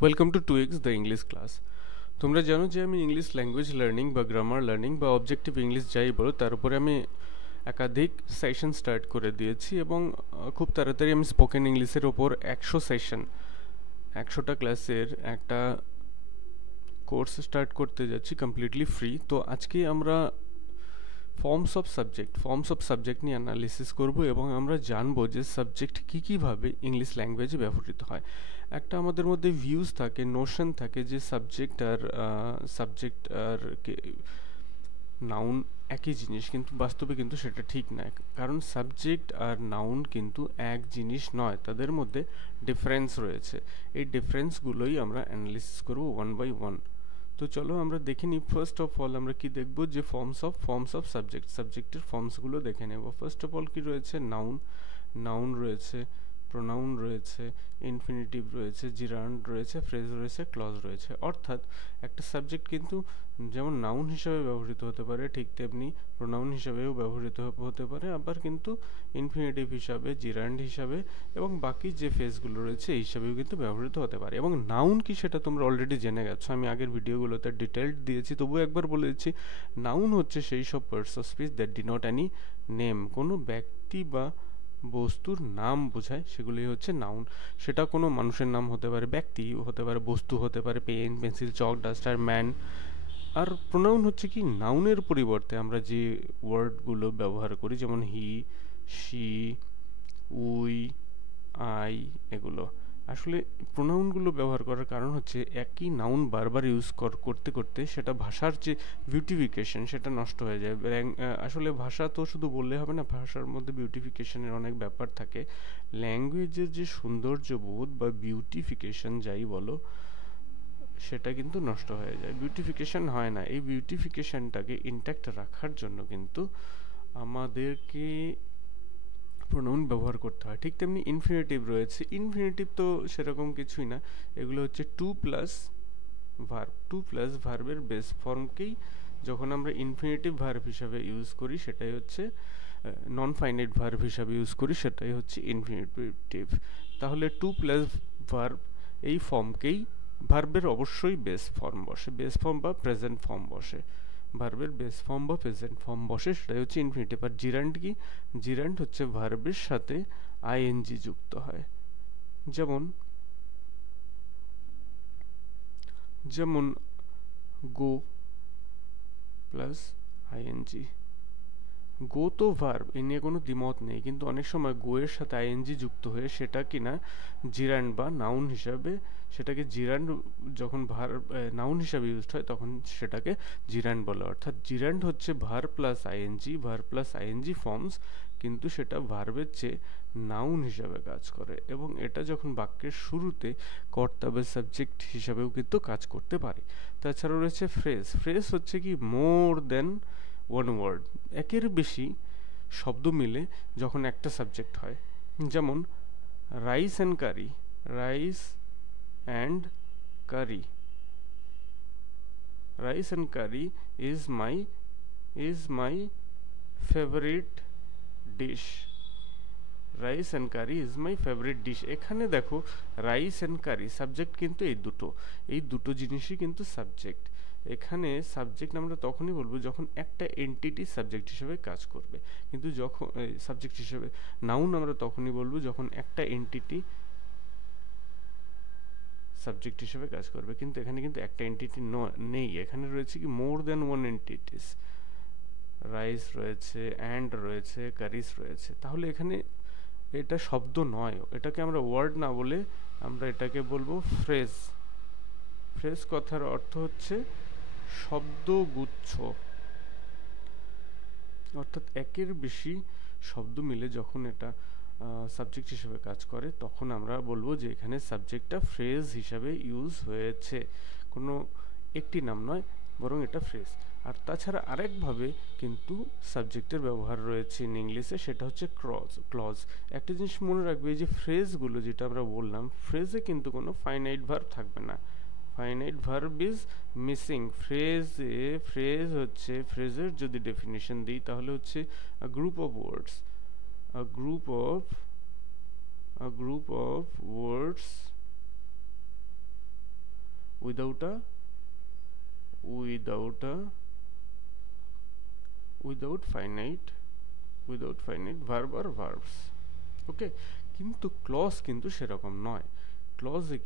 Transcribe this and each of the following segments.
Welcome to 2x the English class. তোমরা জানো যে আমি ইংলিশ ল্যাঙ্গুয়েজ লার্নিং বা গ্রামার লার্নিং বা অবজেক্টিভ ইংলিশ যাই বলো তার উপরে আমি একাধিক সেশন স্টার্ট করে দিয়েছি এবং খুব তাড়াতাড়ি আমি স্পোকেন ইংলিশের ওপর 100 সেশন 100টা ক্লাসের একটা কোর্স স্টার্ট করতে যাচ্ছি কমপ্লিটলি ফ্রি। তো আজকে আমরা ফর্মস অফ সাবজেক্ট নিয়ে অ্যানালিসিস করব এবং আমরা জানবো যে সাবজেক্ট কীভাবে ইংলিশ ল্যাঙ্গুয়েজে ব্যবহৃত হয়। একটা আমাদের মধ্যে ভিউজ থাকে, নোশন থাকে যে সাবজেক্ট আর নাউন একই জিনিস, কিন্তু বাস্তবে কিন্তু সেটা ঠিক নয়, কারণ সাবজেক্ট আর নাউন কিন্তু এক জিনিস নয়, তাদের মধ্যে ডিফারেন্স রয়েছে। এই ডিফারেন্সগুলোই আমরা অ্যানালিসিস করব ওয়ান বাই ওয়ান। তো চলো আমরা দেখে নিই। ফার্স্ট অফ অল আমরা কি দেখব, যে ফর্মস অফ সাবজেক্টের ফর্মসগুলো দেখে নেব। ফার্স্ট অফ অল কি রয়েছে, নাউন রয়েছে, প্রোনাউন রয়েছে, ইনফিনিটিভ রয়েছে, জিরান্ড রয়েছে, ফ্রেজ রয়েছে, ক্লজ রয়েছে। অর্থাৎ একটা সাবজেক্ট কিন্তু যেমন নাউন হিসাবে ব্যবহৃত হতে পারে, ঠিক তেমনি প্রোনাউন হিসাবেও ব্যবহৃত হতে পারে, আবার কিন্তু ইনফিনিটিভ হিসাবে, জিরান্ড হিসাবে এবং বাকি যে ফেজগুলো রয়েছে এই হিসাবেও কিন্তু ব্যবহৃত হতে পারে। এবং নাউন কি সেটা তোমরা অলরেডি জেনে গেছো, আমি আগের ভিডিওগুলোতে ডিটেলড দিয়েছি, তবুও একবার বলে দিচ্ছি। নাউন হচ্ছে সেই সব parts of speech that denote any name, কোনো ব্যক্তি বা বস্তুর নাম বোঝায়, সেগুলোই হচ্ছে নাউন। সেটা কোনো মানুষের নাম হতে পারে, ব্যক্তি হতে পারে, বস্তু হতে পারে, পেন, পেন্সিল, চক, ডাস্টার, ম্যান। আর প্রোনাউন হচ্ছে কি, নাউনের পরিবর্তে আমরা যে ওয়ার্ডগুলো ব্যবহার করি, যেমন হি, শি, উই, আই, এগুলো আসলে প্রোনাউনগুলো ব্যবহার করার কারণ হচ্ছে একই নাউন বারবার ইউজ করতে করতে সেটা ভাষার যে বিউটিফিকেশন সেটা নষ্ট হয়ে যায়। আসলে ভাষা তো শুধু বললে হবে না, ভাষার মধ্যে বিউটিফিকেশনের অনেক ব্যাপার থাকে। ল্যাঙ্গুয়েজের যে সৌন্দর্যবোধ বা বিউটিফিকেশন যাই বলো, সেটা কিন্তু নষ্ট হয়ে যায়, বিউটিফিকেশন হয় না। এই বিউটিফিকেশনটাকে ইনট্যাক্ট রাখার জন্য কিন্তু আমাদেরকে প্রোনাউন ব্যবহার করতে হয়। ঠিক তেমনি ইনফিনিটিভ রয়েছে, ইনফিনিটিভ তো সেরকম কিছুই না, এগুলো হচ্ছে টু প্লাস ভার্বের বেস ফর্মকেই যখন আমরা ইনফিনিটিভ ভার্ব হিসাবে ইউজ করি, সেটাই হচ্ছে নন ফাইনাইট ভার্ব হিসাবে ইউজ করি, সেটাই হচ্ছে ইনফিনিটিভ। তাহলে টু প্লাস ভার্ব এই ফর্মকেই, ভার্বের অবশ্যই বেস ফর্ম বসে, বেস ফর্ম বা প্রেজেন্ট ফর্ম বসে, ভার্বের বেস ফর্ম বা প্রেজেন্ট ফর্ম বসে, সেটাই হচ্ছে ইনফিনিটিভ। আর জিরান্ড কি, জিরান্ড হচ্ছে ভার্বের সাথে আইএনজি যুক্ত হয়। যেমন যেমন গো প্লাস আইএনজি। গো তো ভার্ব, এ নিয়ে কোনো দ্বিমত নেই, কিন্তু অনেক সময় গো এর সাথে আইএনজি যুক্ত হয়ে সেটা কিনা জিরান্ড বা নাউন হিসাবে, সেটাকে জিরান্ড যখন নাউন হিসাবে ইউজড হয় তখন সেটাকে জিরান্ড বলে। অর্থাৎ জিরান্ড হচ্ছে ভার প্লাস আইএনজি ফর্মস, কিন্তু সেটা ভার্বের চেয়ে নাউন হিসাবে কাজ করে, এবং এটা যখন বাক্যের শুরুতে কর্তা বা সাবজেক্ট হিসাবেও কিন্তু কাজ করতে পারে। তাছাড়াও রয়েছে ফ্রেজ হচ্ছে কি মোর দেন ওয়ান ওয়ার্ড, একের বেশি শব্দ মিলে যখন একটা সাবজেক্ট হয়। যেমন rice and curry, rice and curry, rice and curry is my favourite dish, rice and curry is my favourite dish. এখানে দেখো রাইস অ্যান্ড কারি সাবজেক্ট কিন্তু এই দুটো জিনিসই কিন্তু সাবজেক্ট। এখানে সাবজেক্ট আমরা তখনই বলবো যখন একটা এন্টিটি সাবজেক্ট হিসেবে কাজ করবে, কিন্তু যখন সাবজেক্ট হিসেবে, নাউন আমরা তখনই বলবো যখন একটা এন্টিটি সাবজেক্ট হিসেবে কাজ করবে, কিন্তু এখানে কিন্তু একটা এন্টিটি নেই, এখানে রয়েছে কি more than one entities. Rice রয়েছে, অ্যান্ড রয়েছে, কারিস রয়েছে, তাহলে এখানে এটা শব্দ নয়, এটাকে আমরা ওয়ার্ড না বলে আমরা এটাকে বলবো ফ্রেজ। ফ্রেজ কথার অর্থ হচ্ছে শব্দগুচ্ছ, অর্থাৎ একের বেশি শব্দ মিলে যখন এটা সাবজেক্ট হিসেবে কাজ করে তখন আমরা বলবো যে এখানে সাবজেক্টটা ফ্রেজ হিসাবে ইউজ হয়েছে, কোনো একটি নাম নয়, বরং এটা ফ্রেজ। আর তাছাড়া আরেকভাবে কিন্তু সাবজেক্টের ব্যবহার রয়েছে ইন ইংলিশে, সেটা হচ্ছে ক্লজ। একটা জিনিস মনে রাখবে, এই যে ফ্রেজগুলো যেটা আমরা বললাম, ফ্রেজে কিন্তু কোনো ফাইনাইট ভার্ব থাকবে না, finite verb is missing. Phrase হচ্ছে, ফ্রেজের যদি ডেফিনিশন দিই তাহলে হচ্ছে আ group of words, a group of a group of words without a without a without finite verb R verbs. ওকে, কিন্তু ক্লজ কিন্তু সেরকম নয়। ক্লজে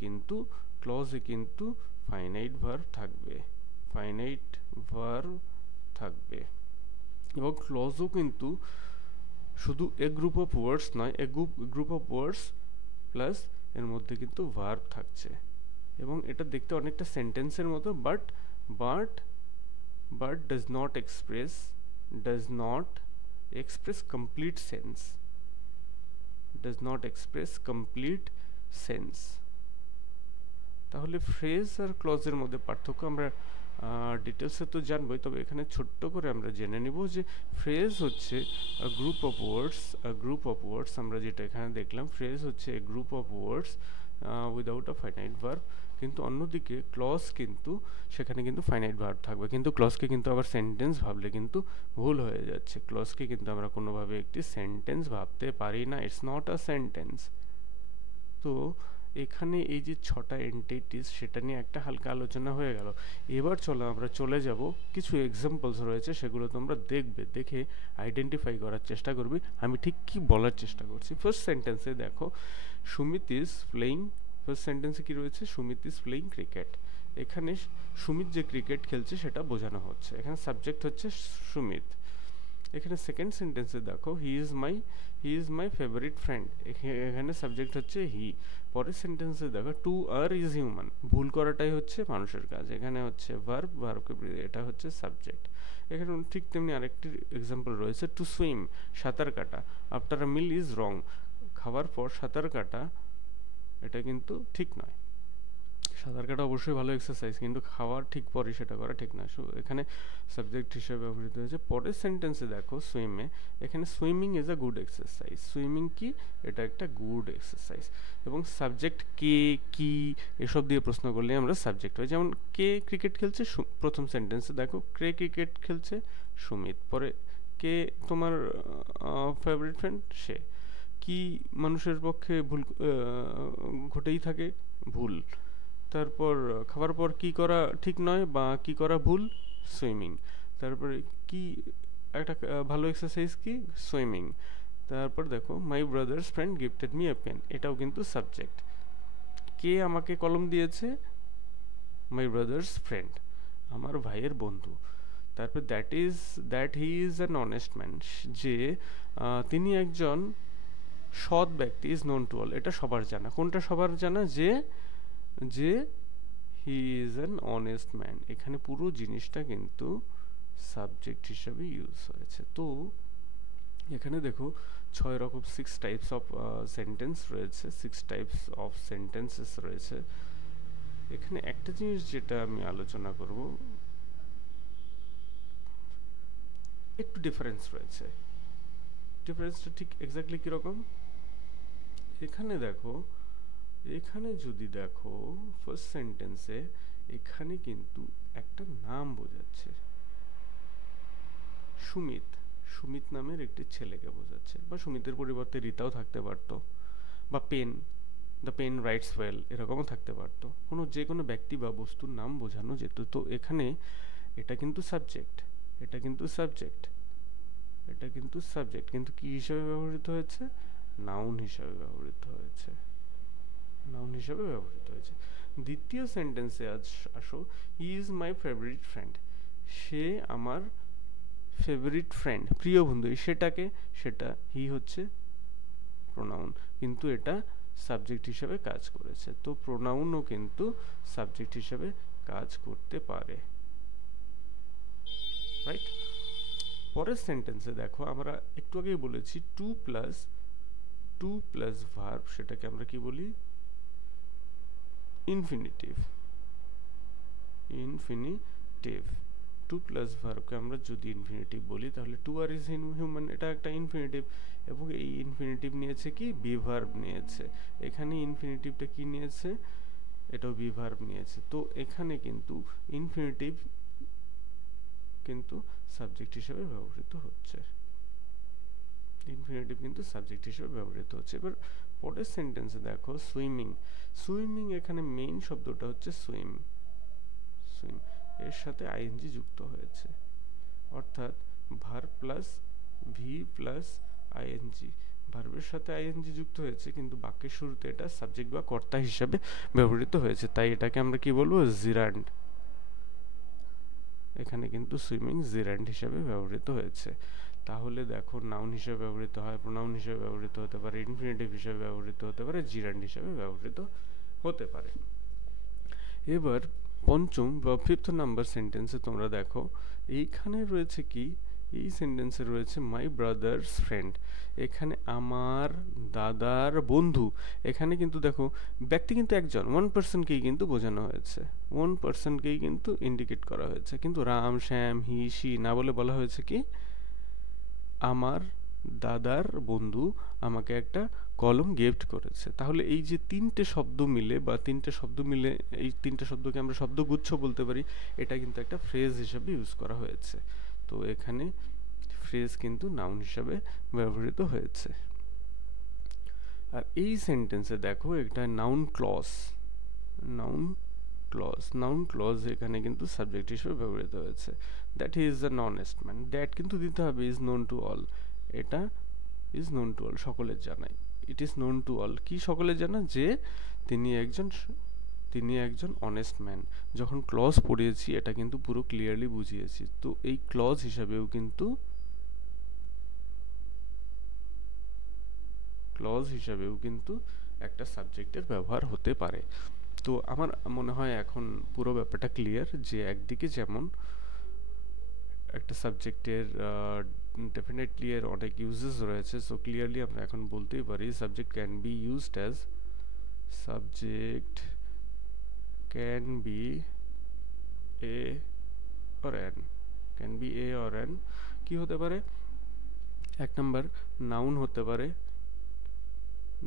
কিন্তু ফাইনাইট ভার্ব থাকবে, ফাইনাইট ভার্ব থাকবে। এবং ক্লজও কিন্তু শুধু এ গ্রুপ অফ ওয়ার্ডস নয়, এ গ্রুপ অফ ওয়ার্ডস প্লাস এর মধ্যে কিন্তু ভার্ব থাকছে। এবং এটা দেখতে অনেকটা সেন্টেন্সের মতো, but but but does not express complete sense, তাহলে ফ্রেজ আর ক্লজের মধ্যে পার্থক্য আমরা ডিটেলসে তো জানবই, তবে এখানে ছোট্ট করে আমরা জেনে নিব যে ফ্রেজ হচ্ছে গ্রুপ অফ ওয়ার্ডস আমরা যেটা এখানে দেখলাম, ফ্রেজ হচ্ছে a group of words without a finite verb. কিন্তু অন্যদিকে ক্লজ কিন্তু সেখানে কিন্তু ফাইনাইট ভার্ব থাকবে, কিন্তু ক্লজকে কিন্তু আবার সেন্টেন্স ভাবলে কিন্তু ভুল হয়ে যাচ্ছে। ক্লজকে কিন্তু আমরা কোনোভাবে একটি সেন্টেন্স ভাবতে পারি না, ইটস নট আ সেন্টেন্স। তো এখানে এই যে 6টা এন্টিটিস সেটা নিয়ে একটা হালকা আলোচনা হয়ে গেল। এবার চলো আমরা চলে যাব, কিছু এক্সাম্পলস রয়েছে সেগুলো তোমরা দেখবে, দেখে আইডেন্টিফাই করার চেষ্টা করবি আমি ঠিক কি বলার চেষ্টা করছি। ফার্স্ট সেন্টেন্সে দেখো সুমিত ইজ প্লেইং, ফার্স্ট সেন্টেন্সে কি রয়েছে, সুমিত ইজ প্লেইং ক্রিকেট। এখানে সুমিত যে ক্রিকেট খেলছে সেটা বোঝানো হচ্ছে, এখানে সাবজেক্ট হচ্ছে সুমিত। এখানে সেকেন্ড সেন্টেন্সে দেখো হি ইজ মাই ফেভারিট ফ্রেন্ড, এখানে সাবজেক্ট হচ্ছে হি। পরের সেন্টেন্সে দেখো টু আর ইজ হিউম্যান, ভুল করাটাই হচ্ছে মানুষের কাজ, এখানে হচ্ছে ভার্বকে এটা হচ্ছে সাবজেক্ট। এখানে ঠিক তেমনি আরেকটি এক্সাম্পল রয়েছে টু সুইম, সাঁতার কাটা। After a mill is wrong, খাওয়ার পর সাঁতার কাটা এটা কিন্তু ঠিক নয়। সাঁতার কাটা অবশ্যই ভালো এক্সারসাইজ, কিন্তু খাওয়ার ঠিক পরে সেটা করা ঠিক না। সো এখানে সাবজেক্ট হিসেবে ব্যবহৃত হয়েছে। পরের সেন্টেন্সে দেখো সুইমে, এখানে swimming is a good exercise, swimming কি, এটা একটা গুড এক্সারসাইজ। এবং সাবজেক্ট কে, কি এসব দিয়ে প্রশ্ন করলে আমরা সাবজেক্ট হয়, যেমন কে ক্রিকেট খেলছে, প্রথম সেন্টেন্সে দেখো কে ক্রিকেট খেলছে, সুমিত। পরে কে তোমার ফেভারিট ফ্রেন্ড, সে। কি মানুষের পক্ষে ভুল ঘটেই থাকে, ভুল। তারপর খাবার পর কি করা ঠিক নয় বা কি করা ভুল, সুইমিং। তারপরে কি একটা ভালো এক্সারসাইজ কি, সুইমিং। তারপর দেখো my brother's friend gifted me a pen, এটাও কিন্তু সাবজেক্ট। কে আমাকে কলম দিয়েছে, মাই ব্রাদার্স ফ্রেন্ড, আমার ভাইয়ের বন্ধু। তারপর that he is an honest man, যে তিনি একজন সৎ ব্যক্তি, ইজ নোন টু অল, এটা সবার জানা। কোনটা সবার জানা, যে he is an honest man, এখানে পুরো জিনিসটা কিন্তু সাবজেক্ট হিসাবে ইউজ হয়েছে। তো এখানে দেখো 6 রকম 6 টাইপস অফ সেন্টেন্স রয়েছে, 6 টাইপস অফ সেন্টেন্সেস রয়েছে। এখানে একটা জিনিস যেটা আমি আলোচনা করব, একটু ডিফারেন্স রয়েছে। ডিফারেন্সটা ঠিক এক্স্যাক্টলি কীরকম, এখানে যদি দেখো ফার্স্ট সেন্টেন্সে এখানে কিন্তু একটা নাম বোঝাচ্ছে, সুমিত নামের একটি ছেলেকে বোঝাচ্ছে, বা সুমিতের পরিবর্তে রিতাও থাকতে পারতো, বা pen, the pen writes well এরকমও থাকতে পারতো, যে কোনো ব্যক্তি বা বস্তুর নাম বোঝানো যেত। তো এখানে এটা কিন্তু সাবজেক্ট, কিন্তু কি হিসাবে ব্যবহৃত হয়েছে, নাউন হিসাবে ব্যবহৃত হয়েছে। দ্বিতীয় সেন্টেন্সে আসো, he is my favourite friend, সে আমার ফেভারিট ফ্রেন্ড, প্রিয় বন্ধু। সেটা হি হচ্ছে প্রোনাউন, কিন্তু এটা সাবজেক্ট হিসেবে কাজ করেছে। তো প্রোনাউনও কিন্তু সাবজেক্ট হিসেবে কাজ করতে পারে, রাইট। পরের সেন্টেন্সে দেখো, আমরা একটু আগেই বলেছি টু প্লাস ভার্ব, সেটাকে আমরা কি বলি, ইনফিনিটিভ। টু প্লাস ভার্বকে আমরা যদি ইনফিনিটিভ বলি, তাহলে টু আর ইজ হিউম্যান, এটা একটা ইনফিনিটিভ। এবং এই ইনফিনিটিভ নিয়েছে কি, বি ভার্ব নিয়েছে। এখানে ইনফিনিটিভটা কি নিয়েছে, এটাও বি ভার্ব নিয়েছে। তো এখানে কিন্তু ইনফিনিটিভ কিন্তু সাবজেক্ট হিসেবে ব্যবহৃত হচ্ছে, এবার পরের সেন্টেন্সে দেখো সুইমিং, এখানে মেইন শব্দটা হচ্ছে সুইম, সুইম এর সাথে আইএনজি যুক্ত হয়েছে, অর্থাৎ verb plus V plus ING. ভার্বের সাথে আইএনজি যুক্ত হয়েছে কিন্তু বাক্যের শুরুতে এটা সাবজেক্ট বা কর্তা হিসাবে ব্যবহৃত হয়েছে, তাই এটাকে আমরা কি বলবো, জিরান্ড। এখানে কিন্তু সুইমিং জিরান্ড হিসাবে ব্যবহৃত হয়েছে। তাহলে দেখো নাউন হিসেবে ব্যবহৃত হয়, প্রোনাউন হিসেবে ব্যবহৃত হতে পারে, ইনফিনিটিভ হিসেবে ব্যবহৃত হতে পারে, জিরান্ড হিসেবে ব্যবহৃত হতে পারে। এবার পঞ্চম বা ফিফথ নাম্বার সেন্টেন্সে তোমরা দেখো এইখানে রয়েছে কি, এই সেন্টেন্সে রয়েছে মাই ব্রাদার্স ফ্রেন্ড। এখানে আমার দাদার বন্ধু, এখানে কিন্তু দেখো ব্যক্তি কিন্তু একজন, ওয়ান পার্সনকেই কিন্তু বোঝানো হয়েছে, ওয়ান পার্সনকেই কিন্তু ইন্ডিকেট করা হয়েছে, কিন্তু রাম শ্যাম হি সি না বলে বলা হয়েছে কি আমার দাদার বন্ধু আমাকে একটা কলম গিফট করেছে। তাহলে এই যে তিনটে শব্দ মিলে এই তিনটে শব্দকে আমরা শব্দগুচ্ছ বলতে পারি, এটা কিন্তু একটা ফ্রেজ হিসেবে ইউজ করা হয়েছে। তো এখানে ফ্রেজ কিন্তু নাউন হিসাবে ব্যবহৃত হয়েছে। আর এই সেন্টেন্সে দেখো একটা নাউন ক্লজ, নাউন ক্লজ এখানে কিন্তু সাবজেক্ট হিসেবে ব্যবহৃত হয়েছে। That he is the honest man, that কিন্তু দিতে হবে ইজ নোন টু অল, এটা ইজ নোন টু অল সকলের জানাই, it is known to all কি সকলের জানা যে তিনি একজন অনেস্ট ম্যান। যখন ক্লজ পড়িয়েছি এটা কিন্তু পুরো ক্লিয়ারলি বুঝিয়েছি, তো এই ক্লজ হিসাবেও কিন্তু একটা সাবজেক্টের ব্যবহার হতে পারে। তো আমার মনে হয় এখন পুরো ব্যাপারটা ক্লিয়ার, যে একদিকে যেমন একটা সাবজেক্টের ডেফিনেটলি এর অনেক ইউজেস রয়েছে, সো ক্লিয়ারলি আমরা এখন বলতেই পারি subject can be used as a or an কি হতে পারে, এক নাম্বার নাউন হতে পারে,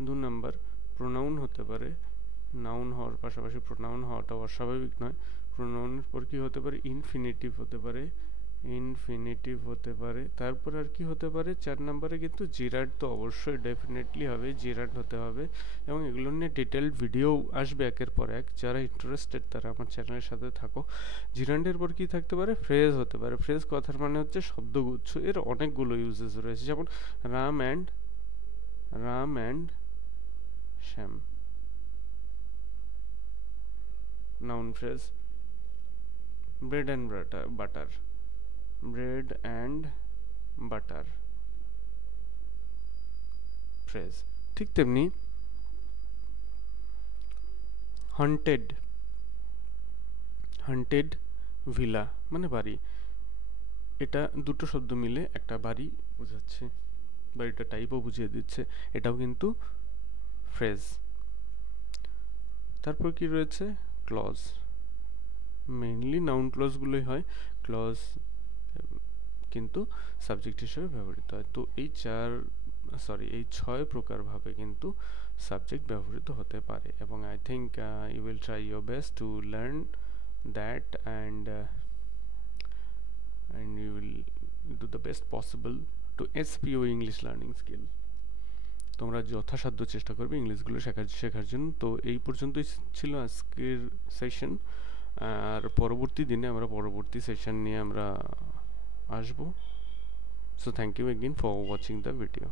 দু নাম্বার প্রোনাউন হতে পারে, নাউন হওয়ার পাশাপাশি প্রোনাউন হওয়াটা অস্বাভাবিক নয়, প্রোনাউনের পর কি হতে পারে, ইনফিনিটিভ হতে পারে, তারপর আর কি হতে পারে, 4 নম্বরে কিন্তু জিরাড তো অবশ্যই ডেফিনেটলি হবে, জিরাড হতে হবে, এবং এগুলো নিয়ে ডিটেলড ভিডিও আসবে একের পর এক, যারা ইন্টারেস্টেড তারা আমার চ্যানেলের সাথে থাকো। জিরান্ডের পর কি থাকতে পারে, ফ্রেজ হতে পারে, ফ্রেজ কথার মানে হচ্ছে শব্দগুচ্ছ, এর অনেকগুলো ইউজেস রয়েছে, যেমন Ram and Shyam noun phrase, bread and butter phrase. ঠিক তেমনি হান্টেড ভিলা মানে বাড়ি, এটা দুটো শব্দ মিলে একটা বাড়ি বোঝাচ্ছে, বাড়িটা টাইপও বুঝিয়ে দিচ্ছে, এটাও কিন্তু ফ্রেজ। তারপর কি রয়েছে, ক্লজ, মেইনলি নাউন ক্লজগুলোই হয়, ক্লজ কিন্তু সাবজেক্ট হিসেবে ব্যবহৃত হয়। তো এই 6 প্রকার ভাবে কিন্তু সাবজেক্ট ব্যবহৃত হতে পারে, এবং I think you will try your best to learn that and you will do the best possible to SP your English learning skill. তোমরা যথাসাধ্য চেষ্টা করবে ইংলিশগুলো শেখার জন্য। তো এই পর্যন্তই ছিল আজকের সেশন, আর পরবর্তী দিনে আমরা পরবর্তী সেশন নিয়ে আমরা আসবো। So thank you again for watching the video.